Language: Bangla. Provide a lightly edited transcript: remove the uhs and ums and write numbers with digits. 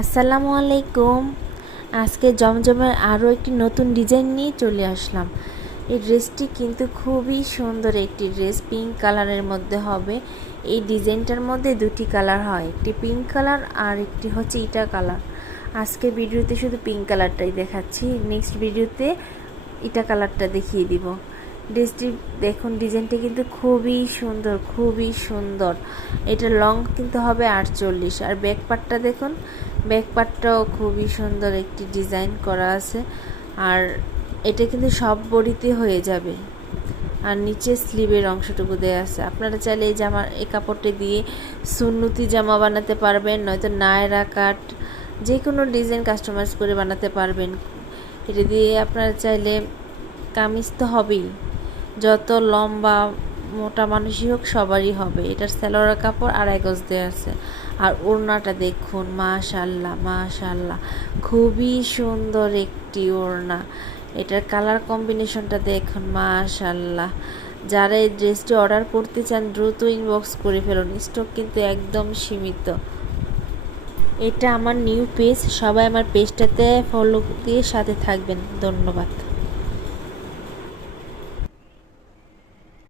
আসসালামু আলাইকুম। আজকে জমজমের আরও একটি নতুন ডিজাইন নিয়ে চলে আসলাম। এই ড্রেসটি কিন্তু খুবই সুন্দর একটি ড্রেস, পিঙ্ক কালারের মধ্যে হবে। এই ডিজাইনটার মধ্যে দুটি কালার হয়, একটি পিঙ্ক কালার আর একটি হচ্ছে ইটা কালার। আজকে ভিডিওতে শুধু পিঙ্ক কালারটাই দেখাচ্ছি, নেক্সট ভিডিওতে ইটা কালারটা দেখিয়ে দিব। ড্রেসটি দেখুন, ডিজাইনটা কিন্তু খুবই সুন্দর, খুবই সুন্দর। এটা লং কিন্তু হবে 48। আর ব্যাক পার্টটা দেখুন, ব্যাক পার্টটাও খুবই সুন্দর একটি ডিজাইন করা আছে। আর এটা কিন্তু সব বডিতে হয়ে যাবে। আর নিচে স্লিভের অংশটুকু দেওয়া আছে। আপনারা চাইলে এই কাপড়টি দিয়ে সুন্নতি জামা বানাতে পারবেন, নয়তো নায়রা কাট, যে কোনো ডিজাইন কাস্টমাইজ করে বানাতে পারবেন। এটা দিয়ে আপনারা চাইলে কামিজ তো হবেই, যত লম্বা মোটা মানুষই হোক সবারই হবে। এটার সালোয়ার কাপড় আড়াই গজ দেওয়া আছে। আর ওড়নাটা দেখুন, মাশাল্লাহ মাশাল্লাহ, খুবই সুন্দর একটি ওড়না। এটার কালার কম্বিনেশনটা দেখুন, মাশাল্লাহ। যারা এই ড্রেসটি অর্ডার করতে চান দ্রুত ইনবক্স করে ফেলুন, স্টক কিন্তু একদম সীমিত। এটা আমার নিউ পেজ, সবাই আমার পেজটাতে ফলো দিয়ে সাথে থাকবেন। ধন্যবাদ।